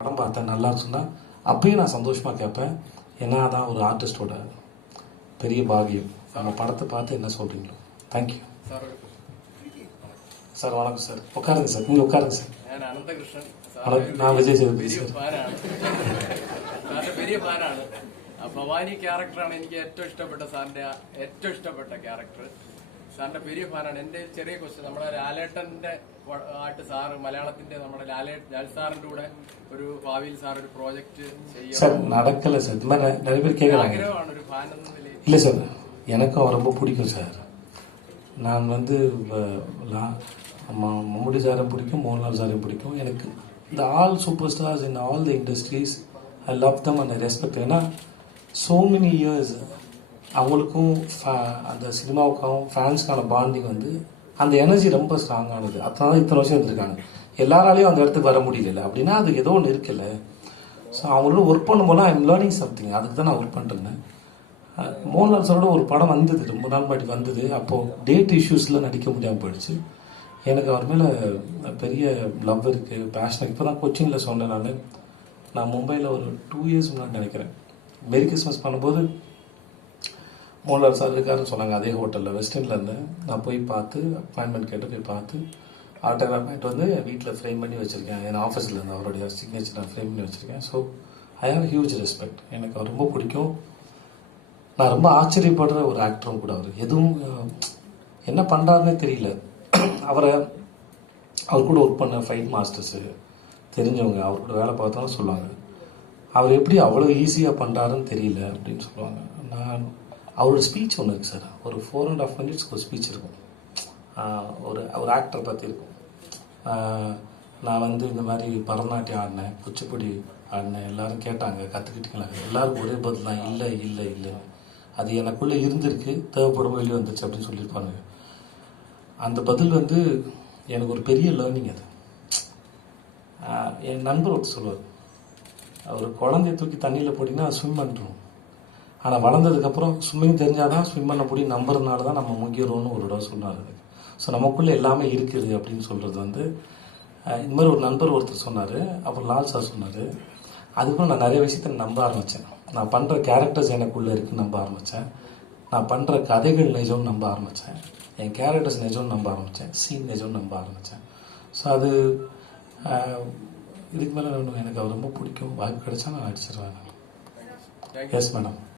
படம் பார்த்தேன் நல்லா சொன்னால் அப்பயும் நான் சந்தோஷமாக கேட்பேன். ஏன்னா அதான் ஒரு ஆர்டிஸ்டோட பெரிய பாகியம். நம்ம படத்தை பார்த்து என்ன சொல்கிறீங்களோ. Thank you sir. வணக்கம் சார். உட்காருங்க சார். நீங்கள் உட்காருங்க சார். நான் വിജയ് സേതുപതി വലിയ ഫാനാണ്. ഭവാനി ക്യാരക്ടറാണ് എനിക്ക് ഏറ്റവും ഇഷ്ടപ്പെട്ട സാറിന്റെ ഏറ്റവും ഇഷ്ടപ്പെട്ട ക്യാരക്ടർ. സാറിന്റെ വലിയ ഫാനാണ്. എന്റെ ചെറിയ ക്വസ്റ്റ്യൻ, നമ്മുടെ ലാലേട്ടന്റെ ആയിട്ട് സാറ് മലയാളത്തിന്റെ നമ്മുടെ ലാൽ സാറിന്റെ കൂടെ ഒരു ഭാവിയിൽ സാർ ഒരു പ്രോജക്ട് நடக்கல சார். இந்த மாதிரி நிறைய பேர் கேட்கறாங்க. ആഗ്രഹമാണ് ഒരു ഫാൻ എന്ന നിലയിൽ. இல்லை சார், எனக்கும் ரொம்ப பிடிக்கும் சார். நான் வந்து மம்முட்டி சாரையும் பிடிக்கும், மோகன்லால் சாரையும் பிடிக்கும். எனக்கு இந்த all super stars in all the industries I love them and I respect. ஏன்னா ஸோ மெனி இயர்ஸ் அவங்களுக்கும் அந்த சினிமாவுக்காகவும் ஃபேன்ஸ்க்கான பாண்டிங் வந்து அந்த எனர்ஜி ரொம்ப ஸ்ட்ராங்கானது. அதனால இத்தனை வருஷம் இருந்திருக்காங்க. எல்லாராலையும் அந்த இடத்துக்கு வர முடியல அப்படின்னா அதுக்கு ஏதோ ஒன்று இருக்குல்ல. ஸோ அவங்களோட ஒர்க் பண்ணும்போது ஐ எம் லேர்னிங் சம்திங். அதுக்கு தான் நான் ஒர்க் பண்ணிருந்தேன். மோகன்லால் சாரோட ஒரு படம் வந்தது, ரொம்ப நாள் முன்னாடி வந்தது. அப்போது டேட் இஷ்யூஸில் நடிக்க முடியாமல் போயிடுச்சு. எனக்கு அவர் மேலே பெரிய லவ் இருக்குது, பேஷன். இப்போ தான் கொச்சினில் சொன்னேன். நான் மும்பையில் ஒரு 2 years முன்னாடி நினைக்கிறேன், மேரி கிறிஸ்மஸ் பண்ணும்போது மோகன்லால் சார் இருக்காருன்னு சொன்னாங்க அதே ஹோட்டலில் வெஸ்டர்னில் இருந்தேன். நான் போய் பார்த்து அப்பாயின்மெண்ட் கேட்டு போய் பார்த்து ஆட்டோகிராஃப் பண்ணிட்டு வந்து வீட்டில் ஃப்ரேம் பண்ணி வச்சுருக்கேன். என் ஆஃபீஸில் இருந்து அவருடைய சிக்னேச்சர் நான் ஃப்ரேம் பண்ணி வச்சுருக்கேன். So I have huge respect. எனக்கு அவர் ரொம்ப பிடிக்கும். நான் ரொம்ப ஆச்சரியப்படுற ஒரு ஆக்டரும் கூட. அவர் எதுவும் என்ன பண்ணுறாருன்னே தெரியல. அவர் கூட ஒர்க் பண்ண ஃபைட் மாஸ்டர்ஸு தெரிஞ்சவங்க அவர் கூட வேலை பார்த்தாலும் சொல்லுவாங்க, அவர் எப்படி அவ்வளோ ஈஸியாக பண்ணுறாருன்னு தெரியல அப்படின்னு சொல்லுவாங்க. அவரோட ஸ்பீச் ஒன்று இருக்குது சார். ஒரு 4.5 minutes ஒரு ஸ்பீச் இருக்கும். ஒரு ஆக்டரை பற்றி இருக்கும். நான் வந்து இந்த மாதிரி பரதநாட்டியம் ஆடினேன், குச்சிப்புடி ஆடினேன், எல்லாரும் கேட்டாங்க கற்றுக்கிட்டீங்களா. எல்லாருக்கும் ஒரே பதில் தான், இல்லை இல்லை இல்லை. அது எனக்குள்ளே இருந்திருக்கு, தேவைப்படும் வெளியே வந்துச்சு அப்படின்னு சொல்லியிருப்பாங்க. அந்த பதில் வந்து எனக்கு ஒரு பெரிய லேர்னிங். அது என் நண்பர் ஒருத்தர் சொல்லுவார், அவர் குழந்தைய தூக்கி தண்ணியில் போட்டிங்கன்னா ஸ்விம் பண்ணிடுவோம், ஆனால் வளர்ந்ததுக்கப்புறம் ஸ்விம்மிங் தெரிஞ்சால் தான் ஸ்விம் பண்ண முடியும் நம்புறதுனால தான் நம்ம முங்கிடுவோம்னு ஒரு இடம் சொன்னார். ஸோ நமக்குள்ளே எல்லாமே இருக்குது அப்படின்னு சொல்கிறது வந்து இந்த மாதிரி ஒரு நண்பர் ஒருத்தர் சொன்னார். அப்புறம் லால் சார் சொன்னார். அதுக்கப்புறம் நான் நிறைய விஷயத்தை நம்ப ஆரம்பித்தேன். நான் பண்ணுற கேரக்டர்ஸ் எனக்குள்ளே இருக்குன்னு நம்ப ஆரம்பித்தேன். நான் பண்ணுற கதைகள் நிஜம்னு நம்ப ஆரம்பித்தேன். என் கேரக்டர்ஸ் நிஜம்னு நம்ப ஆரம்பித்தேன். சீன் நிஜம்னு நம்ப ஆரம்பித்தேன். ஸோ அது இதுக்கு மேலே எனக்கு அவர் ரொம்ப பிடிக்கும். வாய்ப்பு கிடைச்சா நான் நடிச்சிருவேன். Yes madam.